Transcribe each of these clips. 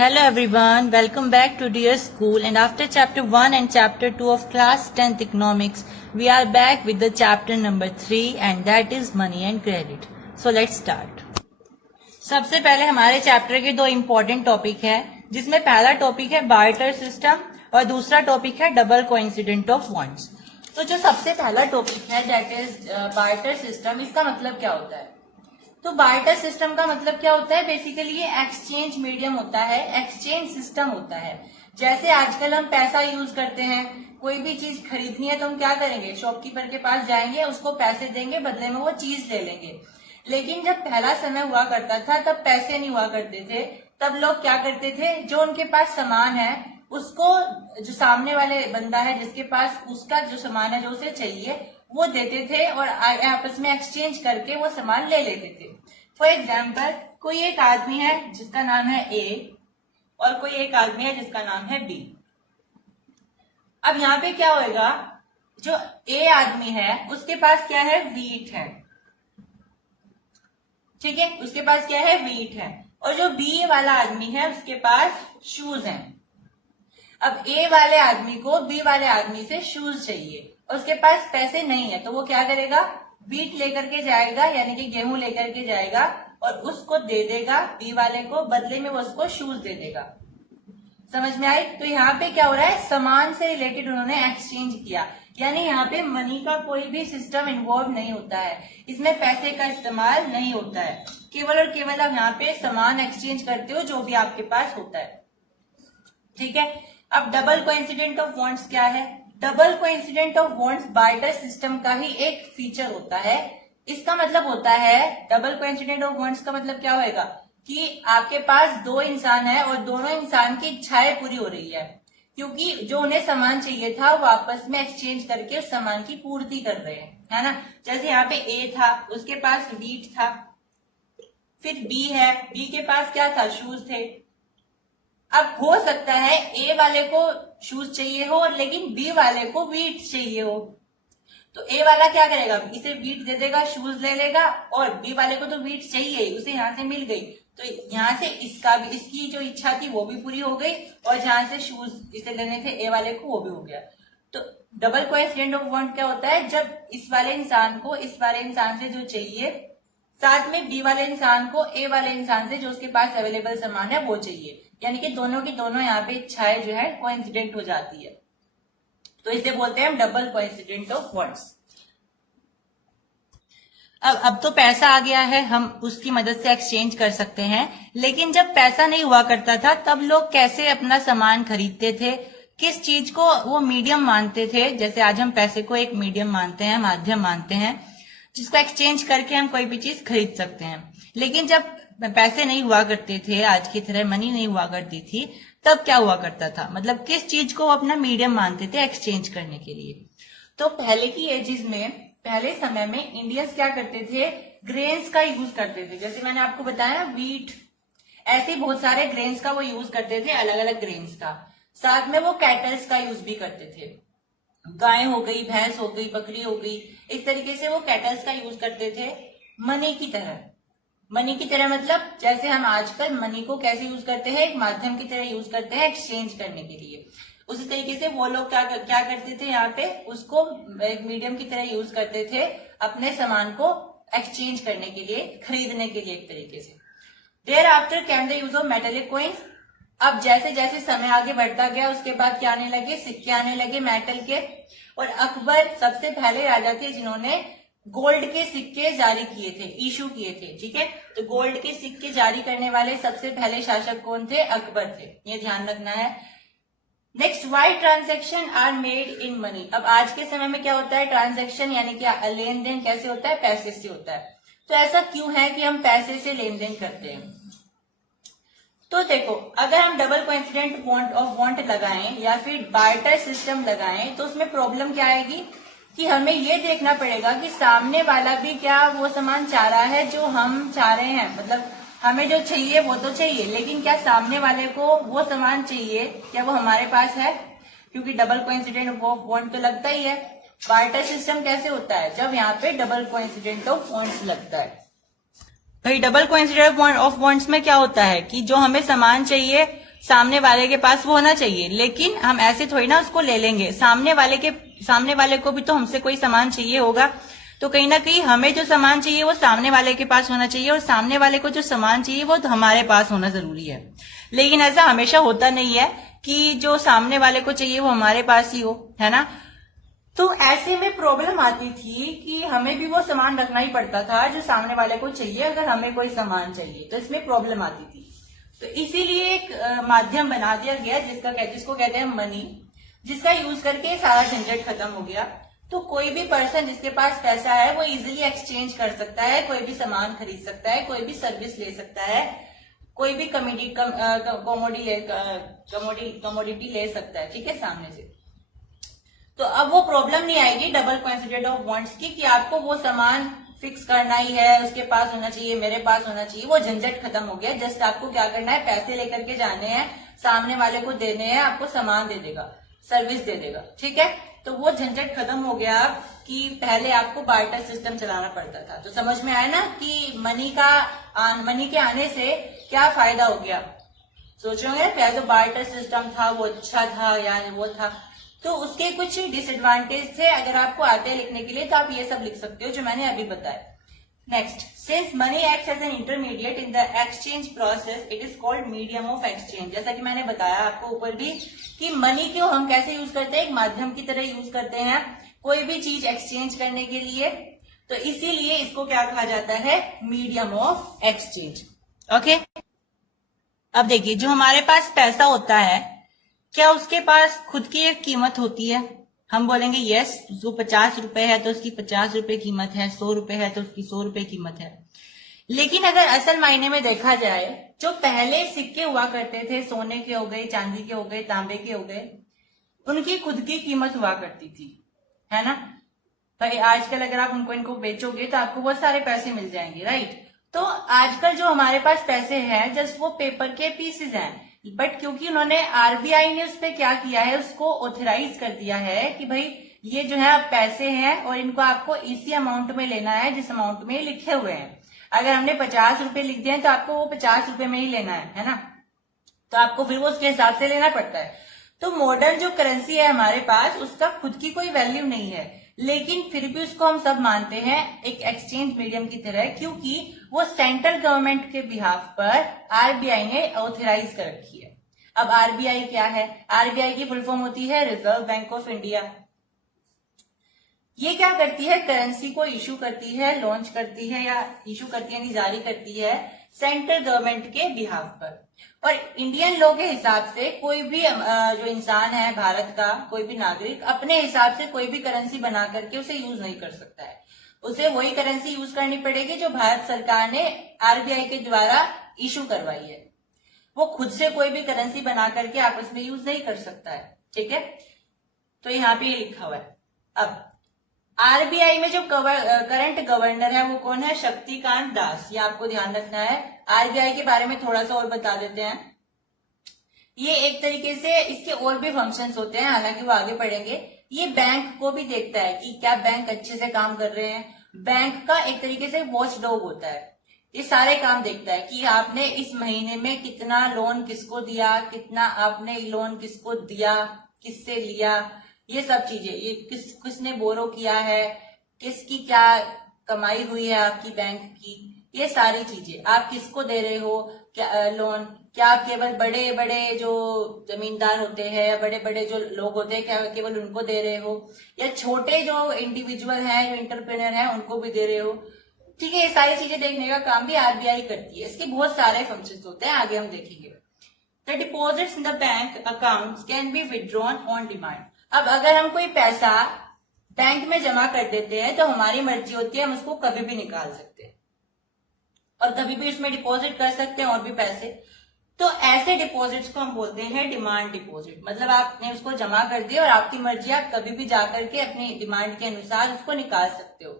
Hello everyone, welcome back to Dear School, and after chapter 1 and chapter 2 of class 10th economics, we are back with the chapter number 3 and that is money and credit. So let's start. सबसे पहले हमारे chapter के दो important topic है, जिसमें पहला topic है barter system और दूसरा टॉपिक है डबल कोइंसिडेंट ऑफ वॉन्ट्स। तो जो सबसे पहला टॉपिक है दैट इज बार्टर सिस्टम, इसका मतलब क्या होता है? तो बार्टर सिस्टम का मतलब क्या होता है? बेसिकली ये एक्सचेंज मीडियम होता है, एक्सचेंज सिस्टम होता है। जैसे आजकल हम पैसा यूज करते हैं, कोई भी चीज खरीदनी है तो हम क्या करेंगे? शॉपकीपर के पास जाएंगे, उसको पैसे देंगे, बदले में वो चीज ले लेंगे। लेकिन जब पहला समय हुआ करता था तब पैसे नहीं हुआ करते थे, तब लोग क्या करते थे? जो उनके पास सामान है उसको, जो सामने वाले बंदा है जिसके पास उसका जो सामान है जो उसे चाहिए वो देते थे और आपस में एक्सचेंज करके वो सामान ले लेते थे। फॉर एग्जाम्पल, कोई एक आदमी है जिसका नाम है ए और कोई एक आदमी है जिसका नाम है बी। अब यहाँ पे क्या होएगा? जो ए आदमी है उसके पास क्या है? व्हीट है, ठीक है, उसके पास क्या है? व्हीट है। और जो बी वाला आदमी है उसके पास शूज हैं। अब ए वाले आदमी को बी वाले आदमी से शूज चाहिए और उसके पास पैसे नहीं है, तो वो क्या करेगा? व्हीट लेकर के जाएगा, यानी कि गेहूं लेकर के जाएगा और उसको दे देगा बी वाले को, बदले में वो उसको शूज दे देगा। समझ में आई? तो यहाँ पे क्या हो रहा है? सामान से रिलेटेड उन्होंने एक्सचेंज किया, यानी यहाँ पे मनी का कोई भी सिस्टम इन्वॉल्व नहीं होता है, इसमें पैसे का इस्तेमाल नहीं होता है, केवल और केवल आप यहाँ पे सामान एक्सचेंज करते हो जो भी आपके पास होता है, ठीक है। अब डबल कोइंसिडेंट ऑफ वॉन्ट्स क्या है? Double coincident of wants barter system का ही एक फीचर होता है। इसका मतलब होता है, डबल कोइंसिडेंट ऑफ वॉन्ट्स का मतलब क्या होएगा कि आपके पास दो इंसान है और दोनों इंसान की इच्छाएं पूरी हो रही है, क्योंकि जो उन्हें सामान चाहिए था वो आपस में एक्सचेंज करके उस सामान की पूर्ति कर रहे हैं, है ना। जैसे यहाँ पे ए था, उसके पास व्हीट था, फिर बी है, बी के पास क्या था? शूज थे। अब हो सकता है ए वाले को शूज चाहिए हो लेकिन बी वाले को व्हीट चाहिए हो, तो ए वाला क्या करेगा? इसे व्हीट दे देगा, शूज ले लेगा, और बी वाले को तो व्हीट चाहिए ही, उसे यहाँ से मिल गई, तो यहाँ से इसका भी, इसकी जो इच्छा थी वो भी पूरी हो गई, और जहां से शूज इसे लेने थे ए वाले को वो भी हो गया। तो डबल कोइंसिडेंट ऑफ वॉन्ट क्या होता है? जब इस वाले इंसान को इस वाले इंसान से जो चाहिए, साथ में बी वाले इंसान को ए वाले इंसान से जो उसके पास अवेलेबल सामान है वो चाहिए, यानी कि दोनों की दोनों यहाँ पे इच्छाएं जो है कोइंसिडेंट हो जाती है, तो इसे बोलते हैं हम डबल कोइंसिडेंट ऑफ वॉन्ट्स। अब तो पैसा आ गया है, हम उसकी मदद से एक्सचेंज कर सकते हैं, लेकिन जब पैसा नहीं हुआ करता था तब लोग कैसे अपना सामान खरीदते थे? किस चीज को वो मीडियम मानते थे? जैसे आज हम पैसे को एक मीडियम मानते हैं, माध्यम मानते हैं, जिसको एक्सचेंज करके हम कोई भी चीज खरीद सकते हैं। लेकिन जब पैसे नहीं हुआ करते थे, आज की तरह मनी नहीं हुआ करती थी, तब क्या हुआ करता था? मतलब किस चीज को अपना मीडियम मानते थे एक्सचेंज करने के लिए? तो पहले की एजेस में, पहले समय में इंडियंस क्या करते थे? ग्रेन्स का यूज करते थे। जैसे मैंने आपको बताया व्हीट, ऐसे बहुत सारे ग्रेन्स का वो यूज करते थे, अलग अलग ग्रेन्स का। साथ में वो कैटल्स का यूज भी करते थे, गाय हो गई, भैंस हो गई, बकरी हो गई, इस तरीके से वो कैटल्स का यूज करते थे मनी की तरह। मनी की तरह मतलब जैसे हम आजकल मनी को कैसे यूज करते हैं? एक माध्यम की तरह यूज करते हैं एक्सचेंज करने के लिए। उसी तरीके से वो लोग क्या करते थे? यहाँ पे उसको एक मीडियम की तरह यूज करते थे अपने सामान को एक्सचेंज करने के लिए, खरीदने के लिए एक तरीके से। Thereafter came the use of metallic coins. अब जैसे जैसे समय आगे बढ़ता गया उसके बाद क्या आने लगे? सिक्के आने लगे मेटल के। और अकबर सबसे पहले राजा थे जिन्होंने गोल्ड के सिक्के जारी किए थे, इशू किए थे, ठीक है। तो गोल्ड के सिक्के जारी करने वाले सबसे पहले शासक कौन थे? अकबर थे, ये ध्यान रखना है। Next, why transaction are made in money. अब आज के समय में क्या होता है? ट्रांजेक्शन यानी कि लेन देन कैसे होता है? पैसे से होता है। तो ऐसा क्यों है कि हम पैसे से लेन देन करते हैं? तो देखो, अगर हम डबल कोइंसिडेंट ऑफ वॉन्ट लगाएं या फिर बार्टर सिस्टम लगाएं तो उसमें प्रॉब्लम क्या आएगी कि हमें ये देखना पड़ेगा कि सामने वाला भी क्या वो सामान चाह रहा है जो हम चाह रहे हैं। मतलब हमें जो चाहिए वो तो चाहिए, लेकिन क्या सामने वाले को वो सामान चाहिए, क्या वो हमारे पास है? क्योंकि डबल कोइंसिडेंट ऑफ वॉन्ट तो लगता ही है। बार्टर सिस्टम कैसे होता है? जब यहाँ पे डबल कोइंसिडेंट ऑफ वॉन्ट्स लगता है। भाई डबल कोइंसिडेंट ऑफ वॉन्ट्स में क्या होता है कि जो हमें सामान चाहिए सामने वाले के पास वो होना चाहिए, लेकिन हम ऐसे थोड़ी ना उसको ले लेंगे। सामने वाले को भी तो हमसे कोई सामान चाहिए होगा, तो कहीं ना कहीं हमें जो सामान चाहिए वो सामने वाले के पास होना चाहिए, और सामने वाले को जो सामान चाहिए वो तो हमारे पास होना जरूरी है। लेकिन ऐसा हमेशा होता नहीं है कि जो सामने वाले को चाहिए वो हमारे पास ही हो, है ना। तो ऐसे में प्रॉब्लम आती थी कि हमें भी वो सामान रखना ही पड़ता था जो सामने वाले को चाहिए, अगर हमें कोई सामान चाहिए तो इसमें प्रॉब्लम आती थी। तो इसीलिए एक माध्यम बना दिया गया जिसको कहते हैं मनी, जिसका यूज करके सारा झंझट खत्म हो गया। तो कोई भी पर्सन जिसके पास पैसा है वो इजीली एक्सचेंज कर सकता है, कोई भी सामान खरीद सकता है, कोई भी सर्विस ले सकता है, कोई भी कमोडिटी ले सकता है, ठीक है, सामने से। तो अब वो प्रॉब्लम नहीं आएगी डबल क्वांटिटी ऑफ वांट्स की, कि आपको वो सामान फिक्स करना ही है, उसके पास होना चाहिए, मेरे पास होना चाहिए। वो झंझट खत्म हो गया। जस्ट आपको क्या करना है, पैसे लेकर के जाने हैं, सामने वाले को देने हैं, आपको सामान दे देगा, सर्विस दे देगा, ठीक है। तो वो झंझट खत्म हो गया कि पहले आपको बार्टर सिस्टम चलाना पड़ता था। तो समझ में आया ना कि मनी के आने से क्या फायदा हो गया। सोच रहे होंगे पहले तो बार्टर सिस्टम था वो अच्छा था या वो था, तो उसके कुछ डिसएडवांटेज थे। अगर आपको आते हैं लिखने के लिए तो आप ये सब लिख सकते हो जो मैंने अभी बताया। Next, since money acts as an intermediate in the exchange process, it is called medium of exchange. जैसा कि मैंने बताया आपको ऊपर भी कि मनी को हम कैसे यूज करते हैं, एक माध्यम की तरह यूज करते हैं कोई भी चीज एक्सचेंज करने के लिए। तो इसीलिए इसको क्या कहा जाता है, मीडियम ऑफ एक्सचेंज। ओके, अब देखिए, जो हमारे पास पैसा होता है, क्या उसके पास खुद की एक कीमत होती है? हम बोलेंगे यस, उसको 50 रुपए है तो उसकी 50 रुपए कीमत है, 100 रुपए है तो उसकी 100 रुपए कीमत है। लेकिन अगर असल मायने में देखा जाए, जो पहले सिक्के हुआ करते थे, सोने के हो गए, चांदी के हो गए, तांबे के हो गए, उनकी खुद की कीमत हुआ करती थी, है ना। भाई आजकल अगर आप इनको बेचोगे तो आपको बहुत सारे पैसे मिल जाएंगे, राइट। तो आजकल जो हमारे पास पैसे हैं जस्ट वो पेपर के पीसेज हैं, बट क्योंकि उन्होंने आरबीआई ने उस पर क्या किया है, उसको ऑथराइज कर दिया है कि भाई ये जो है पैसे हैं और इनको आपको इसी अमाउंट में लेना है जिस अमाउंट में लिखे हुए हैं। अगर हमने 50 रुपए लिख दिए हैं तो आपको वो 50 रुपए में ही लेना है ना। तो आपको फिर वो उसके हिसाब से लेना पड़ता है। तो मॉडर्न जो करेंसी है हमारे पास, उसका खुद की कोई वैल्यू नहीं है, लेकिन फिर भी उसको हम सब मानते हैं एक एक्सचेंज मीडियम की तरह, क्योंकि वो सेंट्रल गवर्नमेंट के बिहाफ पर आरबीआई ने ऑथराइज कर रखी है। अब आरबीआई क्या है? आरबीआई की फुल फॉर्म होती है रिजर्व बैंक ऑफ इंडिया। ये क्या करती है, करेंसी को इशू करती है, लॉन्च करती है, या इशू करती है, जारी करती है सेंट्रल गवर्नमेंट के बिहाफ पर। और इंडियन लॉ के हिसाब से कोई भी जो इंसान है भारत का, कोई भी नागरिक अपने हिसाब से कोई भी करेंसी बना करके उसे यूज नहीं कर सकता है। उसे वही करेंसी यूज करनी पड़ेगी जो भारत सरकार ने आरबीआई के द्वारा इशू करवाई है। वो खुद से कोई भी करेंसी बना करके आपस में यूज नहीं कर सकता है, ठीक है। तो यहाँ पे लिखा हुआ है। अब आरबीआई में जो करंट गवर्नर है वो कौन है? शक्तिकांत दास। ये आपको ध्यान रखना है। आरबीआई के बारे में थोड़ा सा और बता देते हैं। ये एक तरीके से इसके और भी फंक्शंस होते हैं, हालांकि वो आगे पढ़ेंगे। ये बैंक को भी देखता है कि क्या बैंक अच्छे से काम कर रहे हैं। बैंक का एक तरीके से वॉच डॉग होता है। ये सारे काम देखता है कि आपने इस महीने में कितना लोन किसको दिया, कितना आपने लोन किसको दिया, किससे लिया, ये सब चीजें, ये किसने बोरो किया है, किसकी क्या कमाई हुई है आपकी बैंक की, ये सारी चीजें। आप किसको दे रहे हो क्या लोन, क्या आप केवल बड़े बड़े जो जमींदार होते हैं या बड़े बड़े जो लोग होते हैं क्या केवल उनको दे रहे हो, या छोटे जो इंडिविजुअल हैं, जो इंटरप्रेन्योर हैं, उनको भी दे रहे हो, ठीक है। ये सारी चीजें देखने का काम भी आरबीआई करती है। इसके बहुत सारे फंक्शंस होते हैं, आगे हम देखेंगे। The deposits in the bank accounts can be withdrawn on demand. अब अगर हम कोई पैसा बैंक में जमा कर देते हैं तो हमारी मर्जी होती है, हम उसको कभी भी निकाल सकते हैं और कभी भी उसमें डिपॉजिट कर सकते हैं और भी पैसे। तो ऐसे डिपॉजिट्स को हम बोलते हैं डिमांड डिपॉजिट। मतलब आपने उसको जमा कर दिया और आपकी मर्जी, आप कभी भी जाकर के अपनी डिमांड के अनुसार उसको निकाल सकते हो।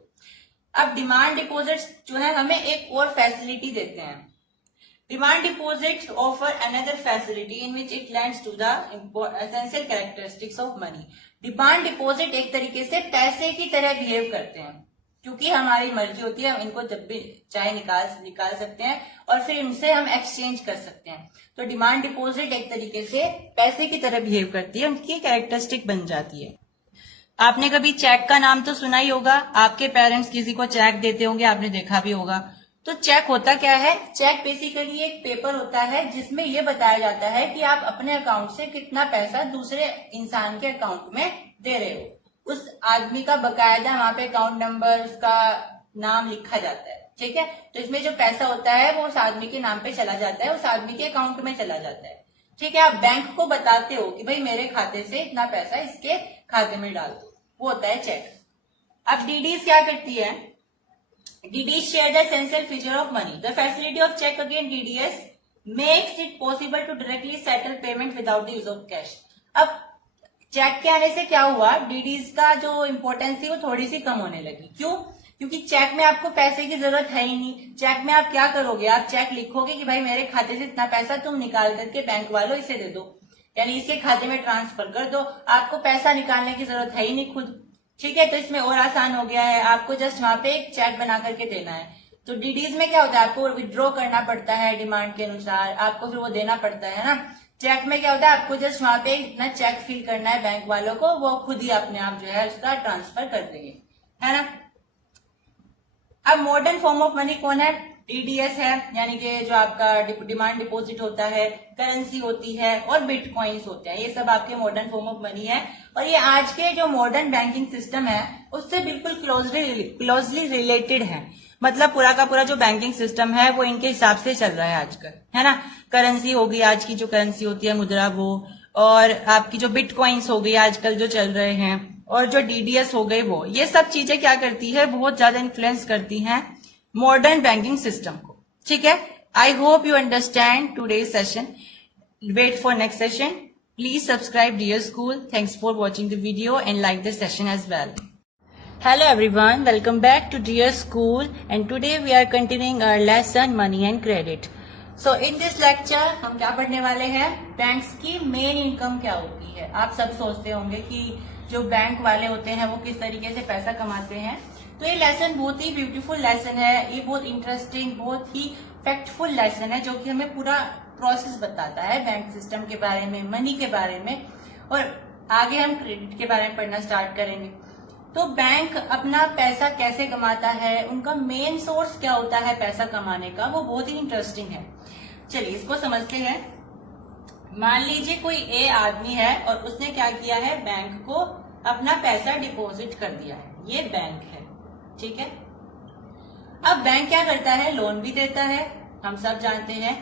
अब डिमांड डिपॉजिट्स जो है हमें एक और फैसिलिटी देते हैं। Demand deposit offer another facility in which it lands to the essential characteristics of money. Demand deposit एक तरीके से पैसे की तरह बिहेव करते हैं। क्योंकि हमारी मर्जी होती है, हम इनको जब भी चाहे निकाल सकते हैं और फिर इनसे हम एक्सचेंज कर सकते हैं। तो डिमांड डिपॉजिट एक तरीके से पैसे की तरह बिहेव करती है, उनकी कैरेक्टरिस्टिक बन जाती है। आपने कभी चेक का नाम तो सुना ही होगा, आपके पेरेंट्स किसी को चेक देते होंगे, आपने देखा भी होगा। तो चेक होता क्या है? चेक बेसिकली एक पेपर होता है जिसमें यह बताया जाता है कि आप अपने अकाउंट से कितना पैसा दूसरे इंसान के अकाउंट में दे रहे हो। उस आदमी का बकायदा वहां पे अकाउंट नंबर, उसका नाम लिखा जाता है, ठीक है। तो इसमें जो पैसा होता है वो उस आदमी के नाम पे चला जाता है, उस आदमी के अकाउंट में चला जाता है, ठीक है। आप बैंक को बताते हो कि भाई मेरे खाते से इतना पैसा इसके खाते में डाल दो, वो होता है चेक। अब डीडीज क्या करती है? DDs share the essential feature of money. The facility of check against DDS makes it possible to directly settle payment without the use of cash. अब चेक के आने से क्या हुआ? डीडीज का जो इम्पोर्टेंस थी वो थोड़ी सी कम होने लगी। क्यों? क्योंकि चेक में आपको पैसे की जरूरत है ही नहीं। चेक में आप क्या करोगे? आप चेक लिखोगे कि भाई मेरे खाते से इतना पैसा तुम निकाल करके बैंक वालों इसे दे दो, यानी इसके खाते में ट्रांसफर कर दो। आपको पैसा निकालने की जरूरत है ही नहीं खुद, ठीक है। तो इसमें और आसान हो गया है, आपको जस्ट वहां पे एक चेक बना करके देना है। तो डीडीज में क्या होता है? आपको विड्रॉ करना पड़ता है डिमांड के अनुसार, आपको फिर वो देना पड़ता है ना। चेक में क्या होता है? आपको जस्ट वहां पे इतना चेक फिल करना है बैंक वालों को, वो खुद ही अपने आप जो है उसका ट्रांसफर कर देंगे, है ना। अब मॉडर्न फॉर्म ऑफ मनी कौन है? डीडीएस है, यानी कि जो आपका डिमांड डिपॉजिट होता है, करेंसी होती है और बिटकॉइंस होते हैं, ये सब आपके मॉडर्न फॉर्म ऑफ मनी है। और ये आज के जो मॉडर्न बैंकिंग सिस्टम है उससे बिल्कुल क्लोजली रिलेटेड है। मतलब पूरा का पूरा जो बैंकिंग सिस्टम है वो इनके हिसाब से चल रहा है आजकल, है ना। करेंसी होगी, आज की जो करेंसी होती है मुद्रा, वो, और आपकी जो बिटकॉइंस हो गई आजकल जो चल रहे हैं, और जो डीडीएस हो गए वो, ये सब चीजें क्या करती है? बहुत ज्यादा इन्फ्लुएंस करती हैं मॉडर्न बैंकिंग सिस्टम को, ठीक है। I hope you understand today's session. Wait for next session. Please subscribe Dear School. Thanks for watching the video and like the session as well. Hello everyone, welcome back to Dear School and today we are continuing our lesson Money and Credit. So in this lecture हम क्या पढ़ने वाले हैं? Banks की main income क्या होती है। आप सब सोचते होंगे कि जो बैंक वाले होते हैं वो किस तरीके से पैसा कमाते हैं। तो ये लेसन बहुत ही ब्यूटीफुल लेसन है, ये बहुत इंटरेस्टिंग, बहुत ही फैक्टफुल लेसन है जो कि हमें पूरा प्रोसेस बताता है बैंक सिस्टम के बारे में, मनी के बारे में, और आगे हम क्रेडिट के बारे में पढ़ना स्टार्ट करेंगे। तो बैंक अपना पैसा कैसे कमाता है, उनका मेन सोर्स क्या होता है पैसा कमाने का, वो बहुत ही इंटरेस्टिंग है। चलिए इसको समझते हैं। मान लीजिए कोई ए आदमी है और उसने क्या किया है? बैंक को अपना पैसा डिपॉजिट कर दिया है, ये बैंक है, ठीक है। अब बैंक क्या करता है? लोन भी देता है, हम सब जानते हैं।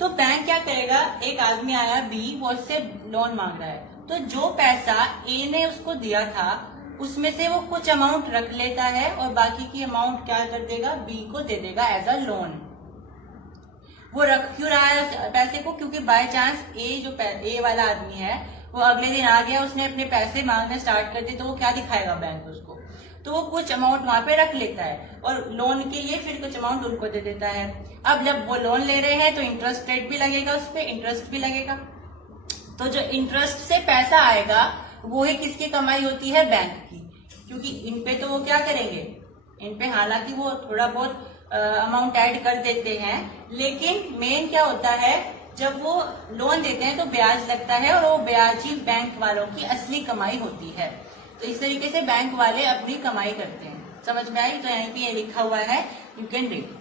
तो बैंक क्या करेगा? एक आदमी आया बी, वो उससे लोन मांग रहा है, तो जो पैसा ए ने उसको दिया था उसमें से वो कुछ अमाउंट रख लेता है और बाकी की अमाउंट क्या कर देगा? बी को दे देगा एज अ लोन। वो रख क्यों रहा है पैसे को? क्योंकि बाय चांस ए वाला आदमी है वो अगले दिन आ गया, उसने अपने पैसे मांगना स्टार्ट कर दिए, तो वो क्या दिखाएगा बैंक उसको? तो वो कुछ अमाउंट वहां पे रख लेता है और लोन के लिए फिर कुछ अमाउंट उनको दे देता है। अब जब वो लोन ले रहे हैं तो इंटरेस्ट रेट भी लगेगा, उस पर इंटरेस्ट भी लगेगा। तो जो इंटरेस्ट से पैसा आएगा वो ही किसकी कमाई होती है? बैंक की, क्योंकि इन पे तो वो क्या करेंगे? इन पे हालांकि वो थोड़ा बहुत अमाउंट ऐड कर देते हैं, लेकिन मेन क्या होता है? जब वो लोन देते हैं तो ब्याज लगता है और वो ब्याज ही बैंक वालों की असली कमाई होती है। तो इस तरीके से बैंक वाले अपनी कमाई करते हैं। समझ में आई? तो यहीं पे ये लिखा हुआ है, यू कैन रीड।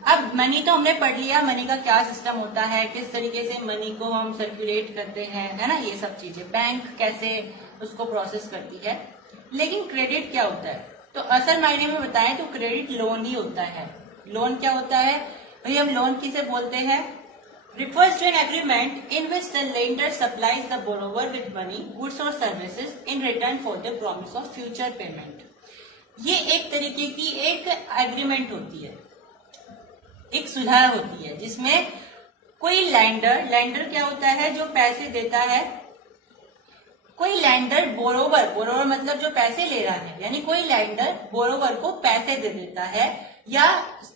अब मनी तो हमने पढ़ लिया, मनी का क्या सिस्टम होता है, किस तरीके से मनी को हम सर्कुलेट करते हैं, है ना, ये सब चीजें बैंक कैसे उसको प्रोसेस करती है। लेकिन क्रेडिट क्या होता है? तो असल मायने में बताएं तो क्रेडिट लोन ही होता है। लोन क्या होता है भाई? हम लोन किसे बोलते हैं? refers to an agreement in which the lender supplies the borrower with money, goods or services in return for the promise of future payment. ये एक तरीके की एक एग्रीमेंट होती है, एक सुलह होती है जिसमें कोई लैंडर क्या होता है? जो पैसे देता है। कोई लैंडर बोरोवर मतलब जो पैसे ले रहा है, यानी कोई लैंडर बोरोवर को पैसे दे देता है, या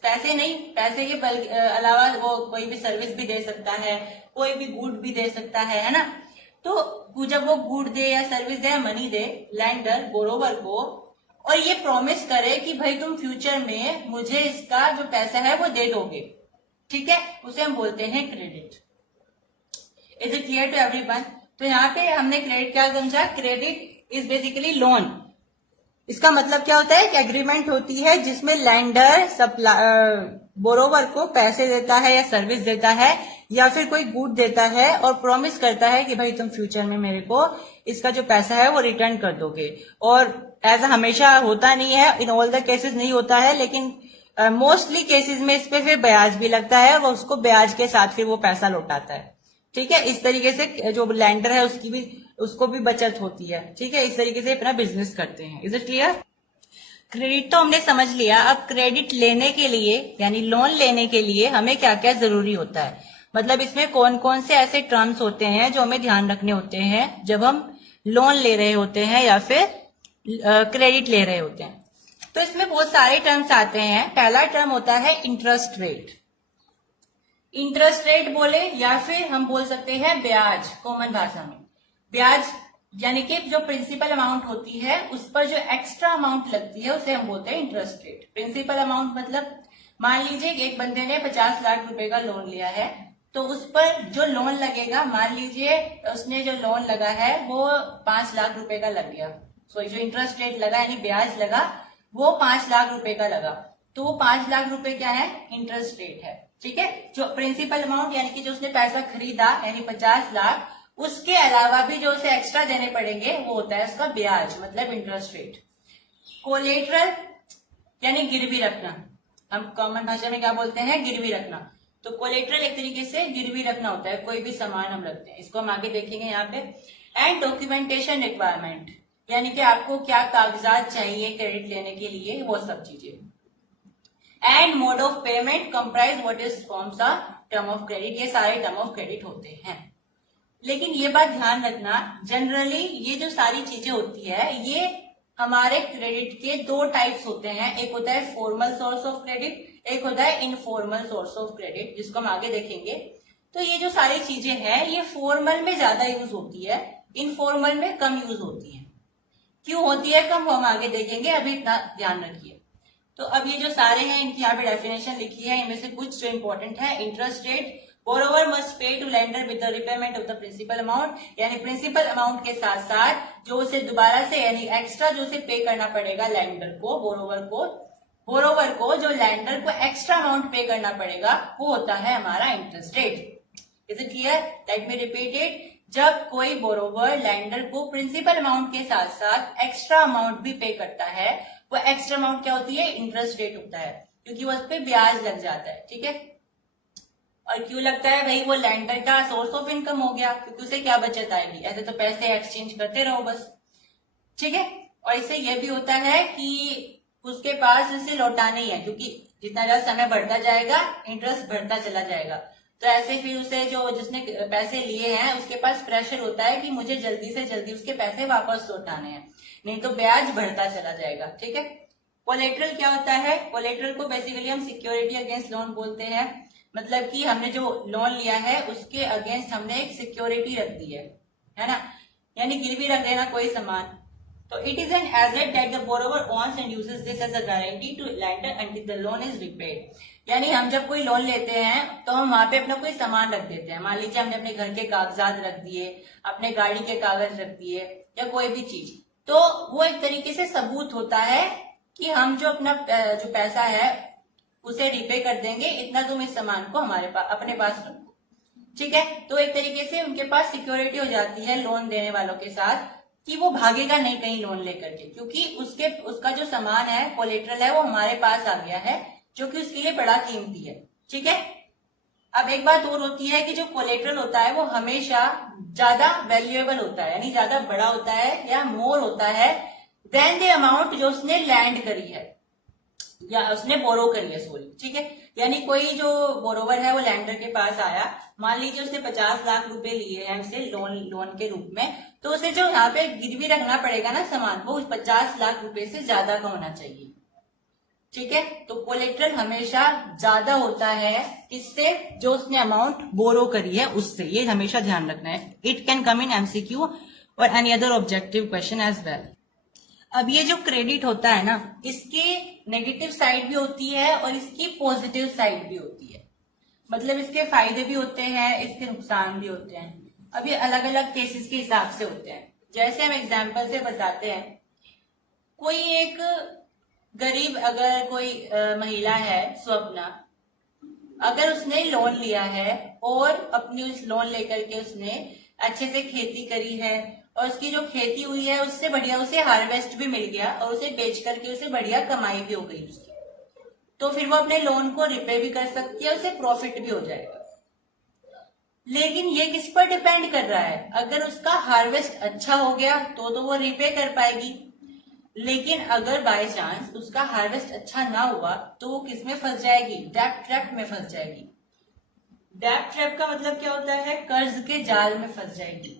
पैसे नहीं, पैसे के अलावा वो कोई भी सर्विस भी दे सकता है, कोई भी गुड भी दे सकता है ना। तो जब वो गुड दे या सर्विस दे या मनी दे लैंडर बोरोवर को, और ये प्रॉमिस करे कि भाई तुम फ्यूचर में मुझे इसका जो पैसा है वो दे दोगे, ठीक है, उसे हम बोलते हैं credit. Is it clear to everyone? तो यहाँ पे हमने क्रेडिट क्या समझा? Credit is basically loan. इसका मतलब क्या होता है कि एग्रीमेंट होती है जिसमें लैंडर बोरोवर को पैसे देता है या सर्विस देता है या फिर कोई गुड देता है और प्रॉमिस करता है कि भाई तुम फ्यूचर में मेरे को इसका जो पैसा है वो रिटर्न कर दोगे। और ऐसा हमेशा होता नहीं है, इन ऑल द केसेस नहीं होता है, लेकिन मोस्टली केसेस में इस पे फिर ब्याज भी लगता है, वो उसको ब्याज के साथ फिर वो पैसा लौटाता है, ठीक है। इस तरीके से जो लैंडर है उसको भी बचत होती है, ठीक है। इस तरीके से अपना बिजनेस करते हैं। Is it clear? क्रेडिट तो हमने समझ लिया। अब क्रेडिट लेने के लिए यानी लोन लेने के लिए हमें क्या क्या जरूरी होता है, मतलब इसमें कौन कौन से ऐसे टर्म्स होते हैं जो हमें ध्यान रखने होते हैं जब हम लोन ले रहे होते हैं या फिर क्रेडिट ले रहे होते हैं। तो इसमें बहुत सारे टर्म्स आते हैं। पहला टर्म होता है इंटरेस्ट रेट। इंटरेस्ट रेट बोले या फिर हम बोल सकते हैं ब्याज, कॉमन भाषा में ब्याज, यानी कि जो प्रिंसिपल अमाउंट होती है उस पर जो एक्स्ट्रा अमाउंट लगती है उसे हम बोलते हैं इंटरेस्ट रेट। प्रिंसिपल अमाउंट मतलब मान लीजिए एक बंदे ने 50 लाख रुपए का लोन लिया है, तो उस पर जो लोन लगेगा, मान लीजिए उसने जो लोन लगा है वो 5 लाख रुपए का लग गया, सो जो इंटरेस्ट रेट लगा यानी ब्याज लगा वो 5 लाख रुपए का लगा, तो वो 5 लाख रुपए क्या है? इंटरेस्ट रेट है, ठीक है। जो प्रिंसिपल अमाउंट यानी कि जो उसने पैसा खरीदा यानी 50 लाख, उसके अलावा भी जो उसे एक्स्ट्रा देने पड़ेंगे वो होता है उसका ब्याज, मतलब इंटरेस्ट रेट। कोलेटरल यानी गिरवी रखना, हम कॉमन भाषा में क्या बोलते हैं? गिरवी रखना। तो कोलेटरल एक तरीके से गिरवी रखना होता है, कोई भी सामान हम रखते हैं, इसको हम आगे देखेंगे यहाँ पे। एंड डॉक्यूमेंटेशन रिक्वायरमेंट यानी कि आपको क्या कागजात चाहिए क्रेडिट लेने के लिए, वो सब चीजें। And mode of payment comprise what is forms of term of credit, ये सारे टर्म ऑफ क्रेडिट होते हैं। लेकिन ये बात ध्यान रखना, जनरली ये जो सारी चीजें होती है ये हमारे क्रेडिट के दो टाइप्स होते हैं। एक होता है फॉर्मल सोर्स ऑफ क्रेडिट, एक होता है इनफॉर्मल सोर्स ऑफ क्रेडिट, जिसको हम आगे देखेंगे। तो ये जो सारी चीजें हैं ये फॉर्मल में ज्यादा यूज होती है, इनफॉर्मल में कम यूज होती है। क्यों होती है कम, वो हम आगे देखेंगे, अभी इतना ध्यान रखिए। तो अब ये जो सारे हैं इनकी यहाँ पे डेफिनेशन लिखी है, इनमें से कुछ जो इंपॉर्टेंट है। Interest rate, borrower must pay to lender with the repayment of the principal amount, यानी प्रिंसिपल अमाउंट के साथ साथ जो उसे दोबारा से यानी एक्स्ट्रा जो उसे पे करना पड़ेगा लेंडर को, बोरोवर को जो लेंडर को एक्स्ट्रा अमाउंट पे करना पड़ेगा वो होता है हमारा interest rate. Is it clear? Let me repeat it. जब कोई बोरोवर लेंडर को प्रिंसिपल अमाउंट के साथ साथ एक्स्ट्रा अमाउंट भी पे करता है, वो एक्स्ट्रा अमाउंट क्या होती है? इंटरेस्ट रेट होता है, क्योंकि वो उस पर ब्याज लग जाता है, ठीक है। और क्यों लगता है भाई? वो लेंडर का सोर्स ऑफ इनकम हो गया, क्योंकि उसे क्या बचत आएगी? ऐसे तो पैसे एक्सचेंज करते रहो बस, ठीक है। और इससे यह भी होता है कि उसके पास इसे लौटाना ही है, क्योंकि जितना ज्यादा समय बढ़ता जाएगा इंटरेस्ट बढ़ता चला जाएगा, तो ऐसे फिर उसे जो जिसने पैसे लिए हैं उसके पास प्रेशर होता है कि मुझे जल्दी से जल्दी उसके पैसे वापस लौटाने हैं, नहीं तो ब्याज बढ़ता चला जाएगा, ठीक है। कोलेटरल क्या होता है? कोलेटरल को बेसिकली हम सिक्योरिटी अगेंस्ट लोन बोलते हैं, मतलब कि हमने जो लोन लिया है उसके अगेंस्ट हमने एक सिक्योरिटी रख दी है ना, यानी गिरवी रख देना कोई सामान। तो it is an asset that the borrower owns and uses this as a guarantee to lender until the loan is repaid. यानी हम जब कोई लोन लेते हैं तो हम वहां पे अपना कोई सामान रख देते हैं। मान लीजिए हमने अपने घर के कागजात रख दिए, अपने गाड़ी के कागज रख दिए या कोई भी चीज, तो वो एक तरीके से सबूत होता है कि हम जो अपना जो पैसा है उसे रिपे कर देंगे, इतना तुम इस सामान को हमारे पास अपने पास रखो, ठीक है। तो एक तरीके से उनके पास सिक्योरिटी हो जाती है लोन देने वालों के साथ कि वो भागेगा नहीं कहीं लोन लेकर के, क्योंकि उसका जो सामान है कोलेटरल है वो हमारे पास आ गया है, जो कि उसके लिए बड़ा कीमती है, ठीक है। अब एक बात और होती है कि जो कोलेटरल होता है वो हमेशा ज्यादा वैल्यूएबल होता है, यानी ज्यादा बड़ा होता है या मोर होता है देन द अमाउंट जो उसने लैंड करी है या उसने बोरो करी है, सॉरी, ठीक है। यानी कोई जो बोरोवर है वो लैंडर के पास आया, मान लीजिए उसने 50 लाख रुपए लिए हैं हमसे लोन के रूप में, तो उसे जो यहाँ पे गिरवी रखना पड़ेगा ना सामान, वो 50 लाख रुपए से ज्यादा का होना चाहिए, ठीक है। तो कोलेटरल हमेशा ज्यादा होता है इससे जो उसने अमाउंट बोरो करी है उससे, ये हमेशा ध्यान रखना है। It can come in MCQ और any other objective question as well. अब ये जो क्रेडिट होता है ना, इसकी नेगेटिव साइड भी होती है और इसकी पॉजिटिव साइड भी होती है। मतलब इसके फायदे भी होते हैं, इसके नुकसान भी होते हैं। अब ये अलग अलग केसेस के हिसाब से होते हैं। जैसे हम एग्जाम्पल से बताते हैं, कोई एक गरीब अगर कोई महिला है स्वप्ना, अगर उसने लोन लिया है और अपनी उस लोन लेकर के उसने अच्छे से खेती करी है और उसकी जो खेती हुई है उससे बढ़िया उसे हार्वेस्ट भी मिल गया और उसे बेच करके उसे बढ़िया कमाई भी हो गई उसकी, तो फिर वो अपने लोन को रिपे भी कर सकती है, उसे प्रॉफिट भी हो जाएगा। लेकिन ये किस पर डिपेंड कर रहा है, अगर उसका हार्वेस्ट अच्छा हो गया तो वो रिपे कर पाएगी। लेकिन अगर बाय चांस उसका हार्वेस्ट अच्छा ना हुआ तो वो किस में फंस जाएगी, डेब्ट ट्रैप में फंस जाएगी। डेब्ट ट्रैप का मतलब क्या होता है, कर्ज के जाल में फंस जाएगी।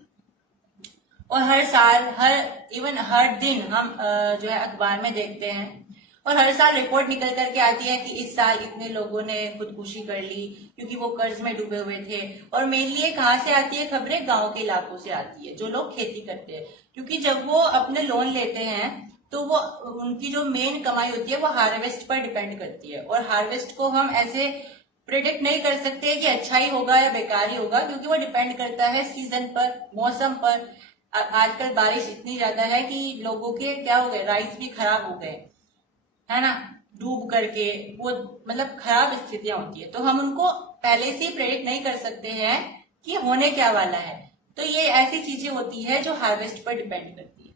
और हर साल हर दिन हम जो है अखबार में देखते हैं और हर साल रिपोर्ट निकल करके आती है कि इस साल इतने लोगों ने खुदकुशी कर ली क्योंकि वो कर्ज में डूबे हुए थे। और मेनली ये कहाँ से आती है खबरें, गांव के इलाकों से आती है, जो लोग खेती करते हैं। क्योंकि जब वो अपने लोन लेते हैं तो वो उनकी जो मेन कमाई होती है वो हार्वेस्ट पर डिपेंड करती है। और हार्वेस्ट को हम ऐसे प्रिडिक्ट नहीं कर सकते कि अच्छा ही होगा या बेकार ही होगा, क्योंकि वो डिपेंड करता है सीजन पर, मौसम पर। आजकल बारिश इतनी ज्यादा है कि लोगों के क्या हो गए, राइस भी खराब हो गए, है ना, डूब करके, वो मतलब खराब स्थितियां होती है। तो हम उनको पहले से ही प्रेडिक्ट नहीं कर सकते हैं कि होने क्या वाला है। तो ये ऐसी चीजें होती है जो हार्वेस्ट पर डिपेंड करती है।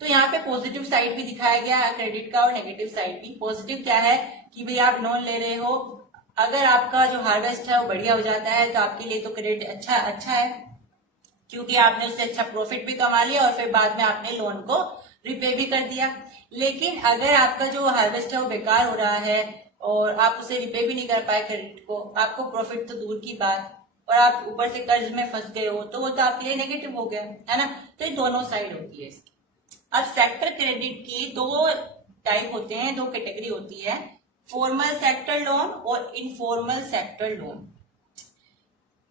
तो यहाँ पे पॉजिटिव साइड भी दिखाया गया क्रेडिट का और नेगेटिव साइड भी। पॉजिटिव क्या है कि भाई आप लोन ले रहे हो, अगर आपका जो हार्वेस्ट है वो बढ़िया हो जाता है तो आपके लिए तो क्रेडिट अच्छा है, क्योंकि आपने उससे अच्छा प्रॉफिट भी कमा लिया और फिर बाद में आपने लोन को रिपे भी कर दिया। लेकिन अगर आपका जो हार्वेस्ट है वो बेकार हो रहा है और आप उसे रिपे भी नहीं कर पाए क्रेडिट को, आपको प्रॉफिट तो दूर की बात, और आप ऊपर से कर्ज में फंस गए हो, तो वो तो आपके लिए नेगेटिव हो गया, है ना। तो ये दोनों साइड होती है इसकी। अब सेक्टर क्रेडिट की दो टाइप होते हैं, दो कैटेगरी होती है, फॉर्मल सेक्टर लोन और इनफॉर्मल सेक्टर लोन।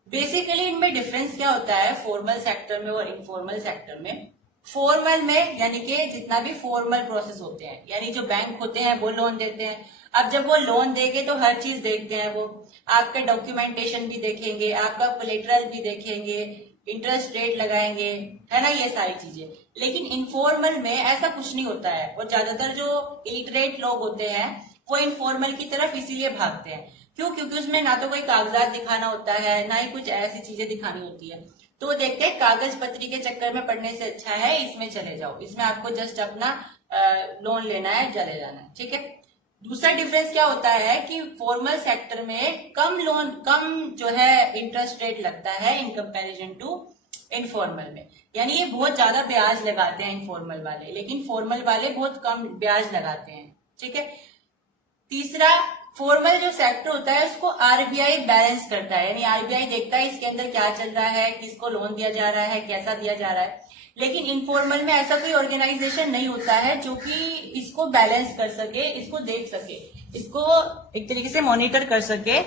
बेसिकली इनमें डिफरेंस क्या होता है फॉर्मल सेक्टर में और इनफॉर्मल सेक्टर में। फॉर्मल में यानी कि जितना भी फॉर्मल प्रोसेस होते हैं, यानी जो बैंक होते हैं वो लोन देते हैं। अब जब वो लोन देंगे तो हर चीज देखते हैं, वो आपका डॉक्यूमेंटेशन भी देखेंगे, आपका कोलेटरल भी देखेंगे, इंटरेस्ट रेट लगाएंगे, है ना, ये सारी चीजें। लेकिन इनफॉर्मल में ऐसा कुछ नहीं होता है और ज्यादातर जो इलिटरेट लोग होते हैं वो इनफॉर्मल की तरफ इसीलिए भागते हैं। क्यों? क्योंकि उसमें ना तो कोई कागजात दिखाना होता है, ना ही कुछ ऐसी चीजें दिखानी होती है। तो वो देखते हैं कागज पत्री के चक्कर में पड़ने से अच्छा है इसमें चले जाओ, इसमें आपको जस्ट अपना लोन लेना है, चले जाना है, ठीक है। दूसरा डिफरेंस क्या होता है कि फॉर्मल सेक्टर में कम जो है इंटरेस्ट रेट लगता है इन कंपैरिजन टू इनफॉर्मल में। यानी ये बहुत ज्यादा ब्याज लगाते हैं इनफॉर्मल वाले, लेकिन फॉर्मल वाले बहुत कम ब्याज लगाते हैं, ठीक है। तीसरा, फॉर्मल जो सेक्टर होता है उसको आरबीआई बैलेंस करता है, यानी आरबीआई देखता है इसके अंदर क्या चल रहा है, किसको लोन दिया जा रहा है, कैसा दिया जा रहा है। लेकिन इनफॉर्मल में ऐसा कोई ऑर्गेनाइजेशन नहीं होता है जो कि इसको बैलेंस कर सके, इसको देख सके, इसको एक तरीके से मॉनिटर कर सके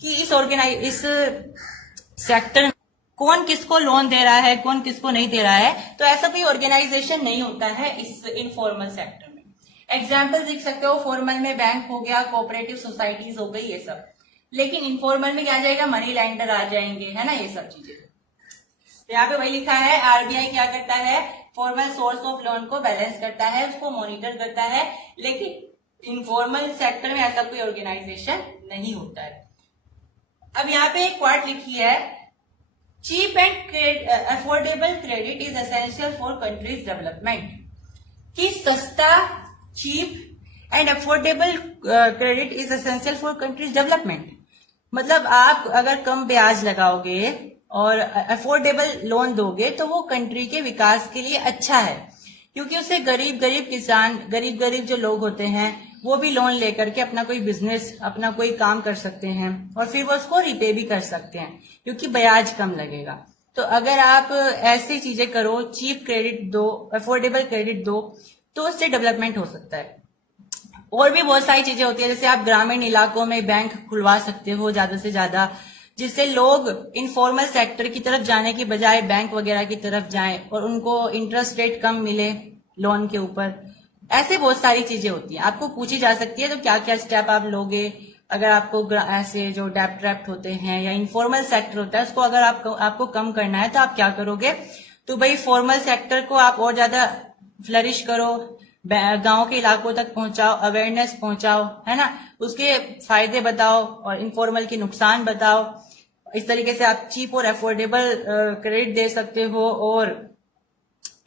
कि इस सेक्टर में कौन किसको लोन दे रहा है, कौन किसको नहीं दे रहा है। तो ऐसा कोई ऑर्गेनाइजेशन नहीं होता है इस इनफॉर्मल सेक्टर में। एग्जाम्पल देख सकते हो, फॉर्मल में बैंक हो गया, कोऑपरेटिव सोसाइटीज हो गई, ये सब। लेकिन इनफॉर्मल में क्या आ जाएगा, मनी लेंडर आ जाएंगे, है ना, ये सब चीजें। तो यहाँ पे वही लिखा है, आरबीआई क्या करता है, फॉर्मल सोर्स ऑफ लोन को बैलेंस करता है, उसको मॉनिटर करता है। लेकिन इनफॉर्मल सेक्टर में ऐसा कोई ऑर्गेनाइजेशन नहीं होता है। अब यहाँ पे एक क्वार्ट लिखी है, cheap and affordable credit is essential for country's development. कि सस्ता, cheap and affordable credit is essential for country's development. मतलब आप अगर कम ब्याज लगाओगे और अफोर्डेबल लोन दोगे तो वो कंट्री के विकास के लिए अच्छा है, क्योंकि उससे गरीब किसान, गरीब जो लोग होते हैं वो भी लोन लेकर के अपना कोई बिजनेस, अपना कोई काम कर सकते हैं और फिर वो उसको रिपे भी कर सकते हैं क्योंकि ब्याज कम लगेगा। तो अगर आप ऐसी चीजें करो, चीप क्रेडिट दो, अफोर्डेबल क्रेडिट दो, तो उससे डेवलपमेंट हो सकता है। और भी बहुत सारी चीजें होती है, जैसे आप ग्रामीण इलाकों में बैंक खुलवा सकते हो ज्यादा से ज्यादा, जिससे लोग इनफॉर्मल सेक्टर की तरफ जाने की बजाय बैंक वगैरह की तरफ जाएं और उनको इंटरेस्ट रेट कम मिले लोन के ऊपर। ऐसे बहुत सारी चीजें होती हैं, आपको पूछी जा सकती है तो क्या क्या स्टेप आप लोगे अगर आपको ऐसे जो डेब्ट ट्रैप्ट होते हैं या इनफॉर्मल सेक्टर होता है उसको अगर आपको कम करना है तो आप क्या करोगे। तो भाई फॉर्मल सेक्टर को आप और ज्यादा फ्लरिश करो, गांव के इलाकों तक पहुंचाओ, अवेयरनेस पहुंचाओ, है ना, उसके फायदे बताओ और इनफॉर्मल के नुकसान बताओ। इस तरीके से आप चीप और अफोर्डेबल क्रेडिट दे सकते हो और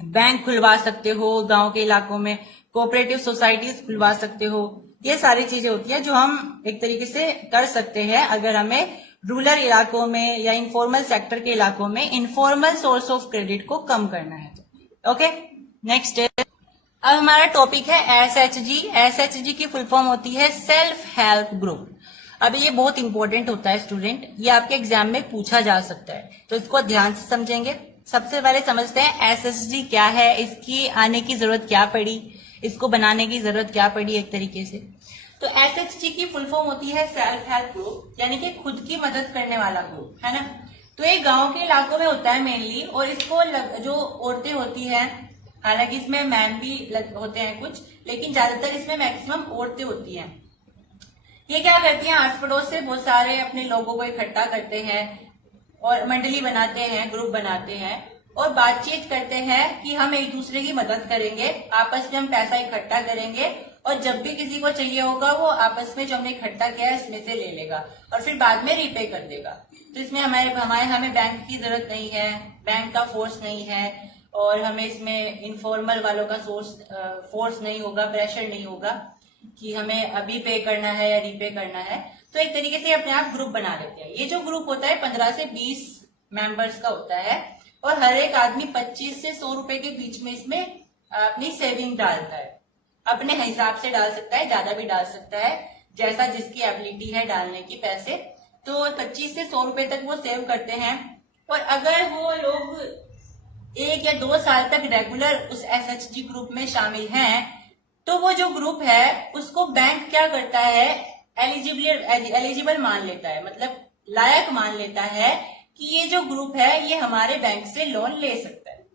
बैंक खुलवा सकते हो गांव के इलाकों में, कोऑपरेटिव सोसाइटीज खुलवा सकते हो। ये सारी चीजें होती है जो हम एक तरीके से कर सकते हैं अगर हमें रूरल इलाकों में या इनफॉर्मल सेक्टर के इलाकों में इनफॉर्मल सोर्स ऑफ क्रेडिट को कम करना है तो। ओके, नेक्स्ट अब हमारा टॉपिक है एसएचजी। एसएचजी की फुल फॉर्म होती है सेल्फ हेल्प ग्रुप। अब ये बहुत इंपॉर्टेंट होता है स्टूडेंट, ये आपके एग्जाम में पूछा जा सकता है, तो इसको ध्यान से समझेंगे। सबसे पहले समझते हैं एसएचजी क्या है, इसकी आने की जरूरत क्या पड़ी, इसको बनाने की जरूरत क्या पड़ी एक तरीके से। तो एसएचजी की फुल फॉर्म होती है सेल्फ हेल्प ग्रुप, यानी कि खुद की मदद करने वाला ग्रुप, है ना। तो ये गांव के इलाकों में होता है मेनली, और इसको जो औरतें होती हैं, हालांकि इसमें मैन भी होते हैं कुछ, लेकिन ज्यादातर इसमें मैक्सिमम औरतें होती हैं। ये क्या करती हैं, आस पड़ोस से बहुत सारे अपने लोगों को इकट्ठा करते हैं और मंडली बनाते हैं, ग्रुप बनाते हैं और बातचीत करते हैं कि हम एक दूसरे की मदद करेंगे, आपस में हम पैसा इकट्ठा करेंगे और जब भी किसी को चाहिए होगा वो आपस में जो हमने इकट्ठा किया है इसमें से ले लेगा और फिर बाद में रीपे कर देगा। तो इसमें हमें बैंक की जरूरत नहीं है, बैंक का फोर्स नहीं है और हमें इसमें इनफॉर्मल वालों का फोर्स नहीं होगा, प्रेशर नहीं होगा कि हमें अभी पे करना है या रीपे करना है। तो एक तरीके से अपने आप ग्रुप बना लेते हैं। ये जो ग्रुप होता है 15 से 20 मेंबर्स का होता है और हर एक आदमी 25 से 100 रुपए के बीच में इसमें अपनी सेविंग डालता है। अपने हिसाब से डाल सकता है, ज्यादा भी डाल सकता है, जैसा जिसकी एबिलिटी है डालने की पैसे। तो 25 से 100 रुपए तक वो सेव करते हैं और अगर वो लोग 1 या 2 साल तक रेगुलर उस एसएचजी ग्रुप में शामिल हैं तो वो जो ग्रुप है उसको बैंक क्या करता है, एलिजिबल मान लेता है, मतलब लायक मान लेता है कि ये जो ग्रुप है ये हमारे बैंक से लोन ले सकता है।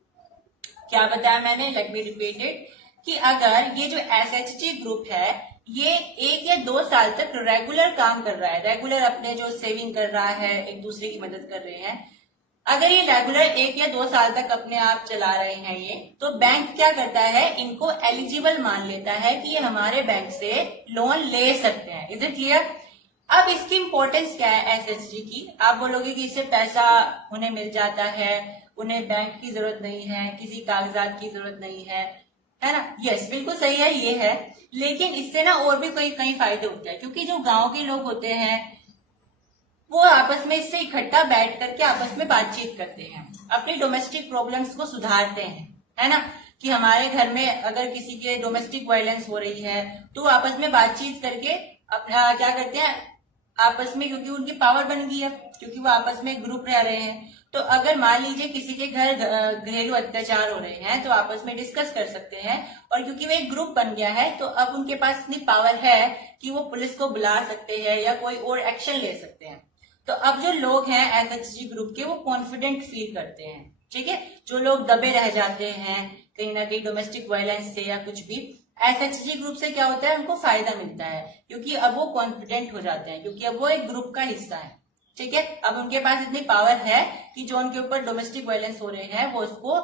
क्या बताया मैंने, लेट मी रिपीट इट, कि अगर ये जो एसएचजी ग्रुप है ये 1 या 2 साल तक रेगुलर काम कर रहा है, रेगुलर अपने जो सेविंग कर रहा है, एक दूसरे की मदद कर रहे हैं, अगर ये रेगुलर 1 या 2 साल तक अपने आप चला रहे हैं ये, तो बैंक क्या करता है, इनको एलिजिबल मान लेता है कि ये हमारे बैंक से लोन ले सकते हैं। Is it clear? अब इसकी इंपॉर्टेंस क्या है एसएचजी की? आप बोलोगे कि इससे पैसा उन्हें मिल जाता है, उन्हें बैंक की जरूरत नहीं है, किसी कागजात की जरूरत नहीं है ना। यस, बिल्कुल सही है, ये है, लेकिन इससे ना और भी कई फायदे होते हैं, क्योंकि जो गांव के लोग होते हैं वो आपस में इससे इकट्ठा बैठ करके आपस में बातचीत करते हैं, अपनी डोमेस्टिक प्रॉब्लम्स को सुधारते हैं, है ना। कि हमारे घर में अगर किसी के डोमेस्टिक वायलेंस हो रही है तो आपस में बातचीत करके अपना क्या करते हैं आपस में, क्योंकि उनकी पावर बन गई है, क्योंकि वो आपस में ग्रुप रह रहे हैं। तो अगर मान लीजिए किसी के घर घरेलू अत्याचार हो रहे हैं तो आपस में डिस्कस कर सकते हैं, और क्योंकि वो एक ग्रुप बन गया है तो अब उनके पास इतनी पावर है कि वो पुलिस को बुला सकते हैं या कोई और एक्शन ले सकते हैं। तो अब जो लोग हैं एसएचजी ग्रुप के वो कॉन्फिडेंट फील करते हैं, ठीक है। जो लोग दबे रह जाते हैं कहीं ना कहीं डोमेस्टिक वायलेंस से या कुछ भी, एसएचजी ग्रुप से क्या होता है, उनको फायदा मिलता है, क्योंकि अब वो कॉन्फिडेंट हो जाते हैं, क्योंकि अब वो एक ग्रुप का हिस्सा है, ठीक है। अब उनके पास इतनी पावर है कि जो उनके ऊपर डोमेस्टिक वायलेंस हो रहे हैं वो उसको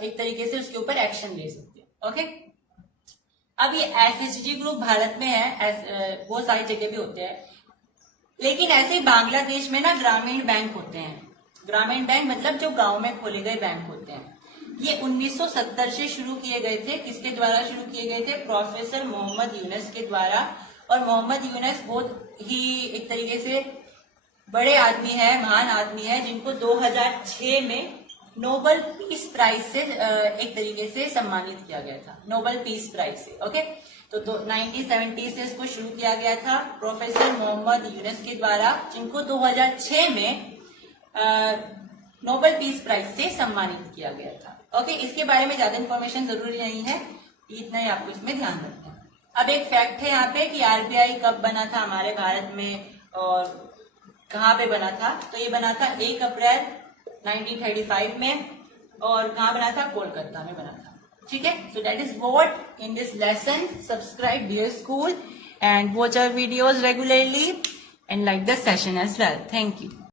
एक तरीके से उसके ऊपर एक्शन ले सकते हैं। ओके, अब ये एसएचजी ग्रुप भारत में है, बहुत सारी जगह भी होते हैं, लेकिन ऐसे ही बांग्लादेश में ना ग्रामीण बैंक होते हैं। ग्रामीण बैंक मतलब जो गांव में खोले गए बैंक होते हैं। ये 1970 से शुरू किए गए थे। किसके द्वारा शुरू किए गए थे? प्रोफेसर मोहम्मद यूनुस के द्वारा। और मोहम्मद यूनुस बहुत ही एक तरीके से बड़े आदमी है, महान आदमी है, जिनको 2006 में नोबेल पीस प्राइज से एक तरीके से सम्मानित किया गया था, नोबेल पीस प्राइज से। ओके, तो 1970 से इसको शुरू किया गया था प्रोफेसर मोहम्मद यूनुस के द्वारा, जिनको 2006 में नोबेल पीस प्राइज से सम्मानित किया गया था। ओके, इसके बारे में ज्यादा इन्फॉर्मेशन जरूरी नहीं है, इतना ही आपको इसमें ध्यान रखना है। अब एक फैक्ट है यहाँ पे कि आरबीआई कब बना था हमारे भारत में और कहाँ पे बना था? तो ये बना था 1 अप्रैल 1935 में, और कहाँ बना था? कोलकाता में बना था, ठीक है, so that is what in this lesson. Subscribe dear school and watch our videos regularly and like the session as well. Thank you.